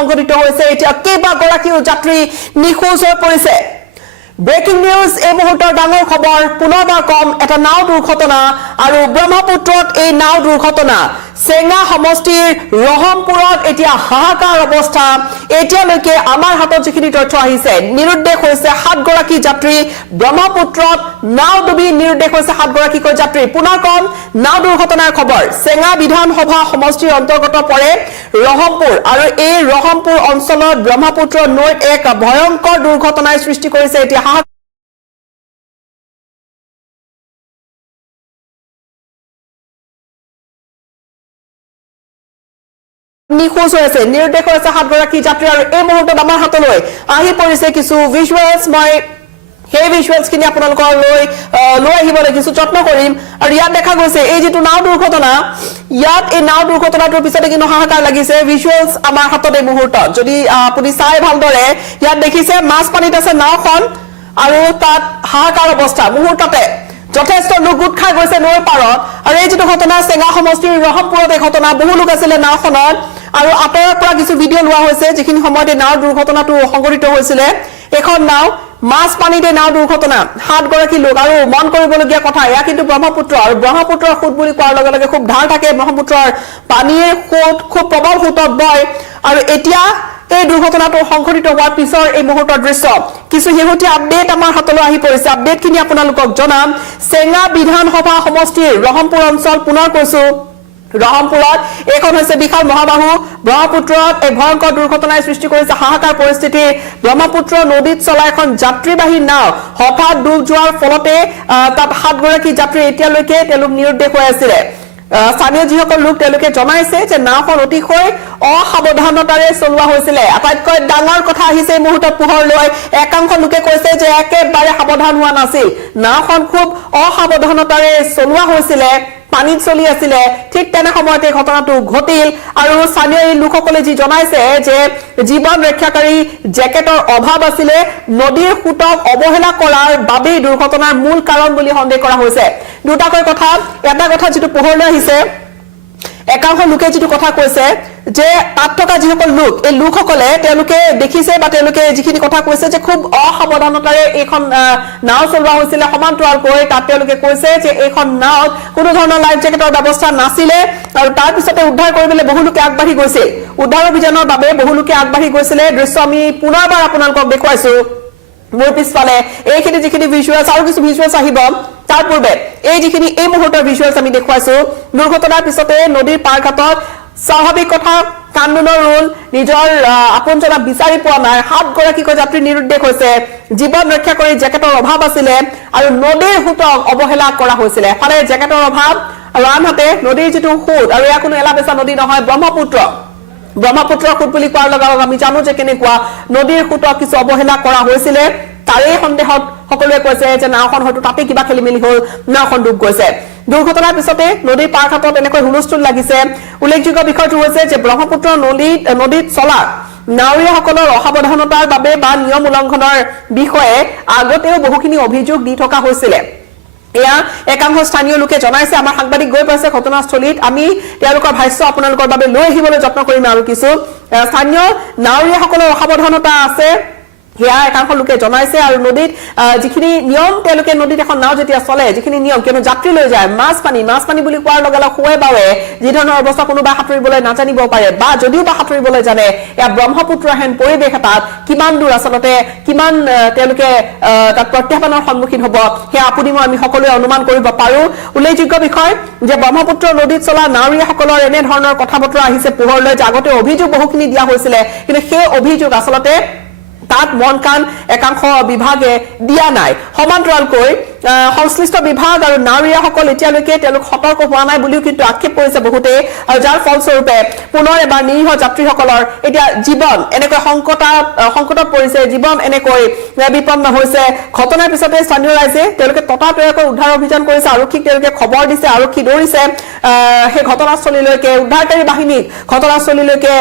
সংঘটিত হৈছে এতিয়া কেইবাগৰাকীও যাত্ৰী নিখোজ হৈ পৰিছে ব্ৰেকিং নিউজ এই মুহূৰ্তৰ ডাঙৰ খবৰ পুনৰবাৰ কম এটা নাও দুৰ্ঘটনা আৰু ব্ৰহ্মপুত্ৰত এই নাও দুৰ্ঘটনা চেঙা সমষ্টিৰ ৰহমপুৰত এতিয়া হাহাকাৰ অৱস্থা এতিয়ালৈকে আমাৰ হাতত যিখিনি তথ্য আহিছে নিৰুদ্দেশ হৈছে 7 গৰাকী যাত্ৰী ব্ৰহ্মপুত্ৰত নাও ডুবি নিৰুদ্দেশ হৈছে 7 গৰাকীকৈ যাত্ৰী পুনৰ কম নাও দুৰ্ঘটনাৰ খবৰ চেঙা বিধানসভা সমষ্টিৰ অন্তৰ্গত পৰে ৰহমপুৰ আৰু এই ৰহমপুৰ অঞ্চলত ব্ৰহ্মপুত্ৰ নৈত এক ভয়ংকৰ দুৰ্ঘটনাৰ সৃষ্টি কৰিছে এতিয়া নিখোজ হৈছে নিৰুদ্দেশ হৈছে 7 গৰাকী যাত্ৰী আৰু এই মুহূৰ্তত আমাৰ হাতলৈ আহি পৰিছে কিছু ভিজুৱেলছ মই সেই ভিজুৱেলছখিনি আপোনালোকৰ লৈ আহিবলৈ কিছু যত্ন কৰিম আৰু ইয়াত দেখা গৈছে এই যেটো নাও দুৰ্ঘটনা ইয়াত এই নাও দুৰ্ঘটনাটোৰ পিছতে কিন্তু হাহাকাৰ লাগিছে ভিজুৱেলছ আমাৰ হাতত এই মুহূৰ্তত যদি আপুনি চাই ভালদৰে ইয়াত দেখিছে মাছ পানীত আছে নাওখন আৰু তাত হাহাকাৰ অৱস্থা মুহূৰ্ততে যথেষ্ট লোক গোট খাই গৈছে নৈৰ পাৰত আৰু এই যেটো ঘটনা চেঙা সমষ্টিৰ ৰহমপুৰত এই ঘটনা বহু লোক আছিল নাওখনত আৰু আতৰৰ পৰা কিছু ভিডিঅ' লোৱা হৈছে যিখিনি সময়তে নাও দুৰ্ঘটনাটো সংঘটিত হৈছিল এখন নাও মাছ পানীতে নাও দুৰ্ঘটনা 7 গৰাকী লোক আৰু মন কৰিবলগীয়া কথা এয়া কিন্তু ব্ৰহ্মপুত্ৰ আৰু ব্ৰহ্মপুত্ৰৰ খুঁত বুলি কোৱাৰ লগে লগে খুব ধাৰ থাকে ব্ৰহ্মপুত্ৰৰ পানীৰ খুঁত খুব প্ৰবল খুঁতত বয় আৰু এতিয়া এই দুৰ্ঘটনাটো সংঘটিত হোৱাৰ পিছৰ এই মুহূৰ্তৰ দৃশ্য কিছু শেহতীয়া আপডেট আমাৰ হাতলৈ আহি পৰিছে আপডেটখিনি আপোনালোকক জনাম চেঙা বিধানসভা সমষ্টিৰ ৰহমপুৰ অঞ্চল পুনৰ কৈছো ৰহমপুৰত এখন হৈছে বিশাল মহাবাহু ব্ৰহ্মপুত্ৰত এক ভয়ংকৰ দুৰ্ঘটনাৰ সৃষ্টি কৰিছে হাহাকাৰ পৰিস্থিতি ব্ৰহ্মপুত্ৰ নদীত চলা এখন যাত্ৰীবাহী নাও হঠাৎ ডুব যোৱাৰ ফলতে তাত 7 গৰাকী যাত্ৰী এতিয়ালৈকে তেওঁলোক নিৰুদ্দেশ হৈ আছিল স্থানীয় যিসকল লোক তেওঁলোকে জনাইছে যে নাওখন অতিশয় অসাৱধানতাৰে চলোৱা হৈছিল আটাইতকৈ ডাঙৰ কথা আহিছে এই মুহূৰ্তত পোহৰ লৈ একাংশ লোকে কৈছে যে একেবাৰে সাৱধান হোৱা নাছিল নাওখন খুব অসাৱধানতাৰে চলোৱা হৈছিল পানীত চলি আছিল ঠিক তেনে সময়তে ঘটনাটো ঘটিল আৰু স্থানীয় লোকসকলে যি জনাইছে যে জীৱন ৰক্ষাকাৰী জেকেটৰ অভাৱ আছিল নদীৰ খুঁটক অৱহেলা কৰাৰ বাবে দুৰ্ঘটনাৰ মূল কাৰণ বুলি সন্দেহ কৰা হৈছে দুটাকৈ কথা এটা কথা যেটো পোহৰলৈ আহিছে একাংশ লোকে যেটো কথা কৈছে যে তাত থকা যিসকল লোক এই লোকসকলে তেওঁলোকে দেখিছে বা তেওঁলোকে যিখিনি কথা কৈছে যে খুব অসাৱধানতাৰে এইখন নাও চলোৱা হৈছিল সমান্তৰালকৈ তাত তেওঁলোকে কৈছে যে এইখন নাওত কোনো ধৰণৰ লাইফ জেকেটৰ ব্যৱস্থা নাছিল আৰু তাৰ পিছতে উদ্ধাৰ কৰিবলৈ বহু লোকে আগবাঢ়ি গৈছিল উদ্ধাৰ অভিযানৰ বাবে বহু লোকে আগবাঢ়ি গৈছিল দৃশ্য আমি পুনৰবাৰ আপোনালোকক দেখুৱাইছো মোৰ পিছফালে এইখিনি যিখিনি ভিজুৱেলছ আৰু কিছু ভিজুৱেলছ আহিব তাৰ পূৰ্বে এই যিখিনি এই মুহূৰ্তৰ ভিজুৱেলছ আমি দেখুৱাইছো দুৰ্ঘটনাৰ পিছতে নদীৰ পাৰঘাটত স্বাভাৱিক কথা কানুনৰ ৰুল নিজৰ আপোনজনা বিচাৰি পোৱা নাই 7 গৰাকীকৈ যাত্ৰী নিৰুদ্দেশ হৈছে জীৱন ৰক্ষা কৰি জেকেটৰ অভাৱ আছিল আৰু নদীৰ হুতক অৱহেলা কৰা হৈছিল এফালে জেকেটৰ অভাৱ আৰু আনহাতে নদীৰ যেটো খুঁত আৰু এয়া কোনো এলাবেচা নদী নহয় ব্ৰহ্মপুত্ৰৰ খুঁত বুলি কোৱাৰ লগে লগে আমি জানো যে কেনেকুৱা নদীৰ খুঁটক কিছু অৱহেলা কৰা হৈছিল তাৰে সন্দেহত সকলোৱে কৈছে যে নাওখন হয়তো তাতে কিবা খেলিমেলি হ'ল নাওখন ডুব গৈছে দুৰ্ঘটনাৰ পিছতে নদীৰ পাৰঘাটত এনেকৈ হুলস্থুল লাগিছে উল্লেখযোগ্য বিষয়টো হৈছে যে ব্ৰহ্মপুত্ৰ নদীত চলা নাৱৰীয়াসকলৰ অসাৱধানতাৰ বাবে বা নিয়ম উলংঘনৰ বিষয়ে আগতেও বহুখিনি অভিযোগ দি থকা হৈছিল এয়া একাংশ স্থানীয় লোকে জনাইছে আমাৰ সাংবাদিক গৈ পাইছে ঘটনাস্থলীত আমি তেওঁলোকৰ ভাষ্য আপোনালোকৰ বাবে লৈ আহিবলৈ যত্ন কৰিম আৰু কিছু স্থানীয় নাৱৰীয়াসকলৰ অসাৱধানতা আছে হিয়া একাংশ লোকে জনাইছে আৰু নদীত যিখিনি নিয়ম তেওঁলোকে নদীত এখন নাও যেতিয়া চলে যিখিনি নিয়ম কিয়নো যাত্ৰী লৈ যায় মাছ পানী বুলি কোৱাৰ লগে লগে খুৱে বাৱে যি ধৰণৰ অৱস্থা কোনোবা সাঁতুৰিবলৈ নাজানিব পাৰে বা যদিও বা সাঁতুৰিবলৈ জানে এয়া ব্ৰহ্মপুত্ৰ হেন পৰিৱেশ এটাত কিমান দূৰ আচলতে কিমান তেওঁলোকে তাত প্ৰত্যাহ্বানৰ সন্মুখীন হ'ব সেয়া আপুনি মই আমি সকলোৱে অনুমান কৰিব পাৰো উল্লেখযোগ্য বিষয় যে ব্ৰহ্মপুত্ৰ নদীত চলা নাৱৰীয়াসকলৰ এনে ধৰণৰ কথা বতৰা আহিছে পোহৰলৈ যে আগতে অভিযোগ বহুখিনি দিয়া হৈছিল কিন্তু সেই অভিযোগ আচলতে তাত মন কাণ একাংশ বিভাগে দিয়া নাই সমান্তৰালকৈ সংশ্লিষ্ট বিভাগ আৰু নাৱৰীয়াসকল এতিয়ালৈকে তেওঁলোক সতৰ্ক হোৱা নাই বুলিও কিন্তু আক্ষেপ কৰিছে বহুতে আৰু যাৰ ফলস্বৰূপে পুনৰ এবাৰ নিৰীহ যাত্ৰীসকলৰ এতিয়া জীৱন এনেকৈ সংকটত পৰিছে জীৱন এনেকৈ বিপন্ন হৈছে ঘটনাৰ পিছতে স্থানীয় ৰাইজে তেওঁলোকে ততাতৈয়াকৈ উদ্ধাৰ অভিযান কৰিছে আৰক্ষীক তেওঁলোকে খবৰ দিছে আৰক্ষী দৌৰিছে সেই ঘটনাস্থলীলৈকে উদ্ধাৰকাৰী বাহিনীক ঘটনাস্থলীলৈকে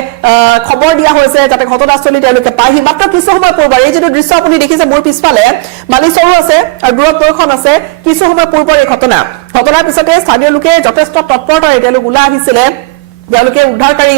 খবৰ দিয়া হৈছে যাতে ঘটনাস্থলী তেওঁলোকে পায়হি মাত্ৰ কিছু সময় পূৰ্বৰ এই যেটো দৃশ্য আপুনি দেখিছে মোৰ পিছফালে বালিচৰু আছে আৰু দূৰত বৰখন আছে কিছু সময় পূৰ্বৰ এই ঘটনাৰ পিছতে স্থানীয় লোকে যথেষ্ট তৎপৰতাৰে তেওঁলোক ওলাই আহিছিল তেওঁলোকে উদ্ধাৰকাৰী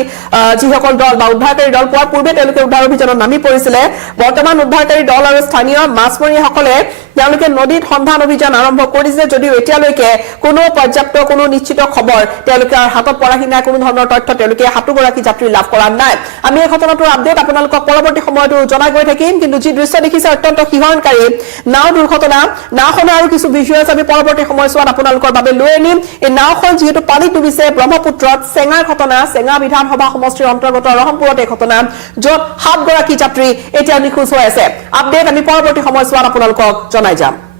যিসকল দল বা উদ্ধাৰকাৰী দল পোৱাৰ পূৰ্বে তেওঁলোকে উদ্ধাৰ অভিযানত নামি পৰিছিলে বৰ্তমান উদ্ধাৰকাৰী দল আৰু স্থানীয় মাছমৰীয়াসকলে তেওঁলোকে নদীত সন্ধান অভিযান আৰম্ভ কৰিছে যদিও এতিয়ালৈকে কোনো পৰ্যাপ্ত কোনো নিশ্চিত খবৰ তেওঁলোকে হাতত পৰাহি নাই কোনো ধৰণৰ তথ্য তেওঁলোকে হাতগৰাকী যাত্ৰী লাভ কৰা নাই আমি এই ঘটনাটোৰ আপডেট আপোনালোকক পৰৱৰ্তী সময়তো জনাই গৈ থাকিম কিন্তু যি দৃশ্য দেখিছে অত্যন্ত শিহৰণকাৰী নাও দুৰ্ঘটনা নাওখনৰ আৰু কিছু ভিজুৱেলছ আমি পৰৱৰ্তী সময়ছোৱাত আপোনালোকৰ বাবে লৈ আনিম এই নাওখন যিহেতু পানীত ডুবিছে ব্ৰহ্মপুত্ৰত চেঙাৰ ঘটনা চেঙা বিধানসভা সমষ্টিৰ অন্তৰ্গত ৰহমপুৰত এই ঘটনা য'ত 7 গৰাকী যাত্ৰী এতিয়া নিখোজ হৈ আছে আপডেট আমি পৰৱৰ্তী সময়ছোৱাত আপোনালোকক জনাই যাম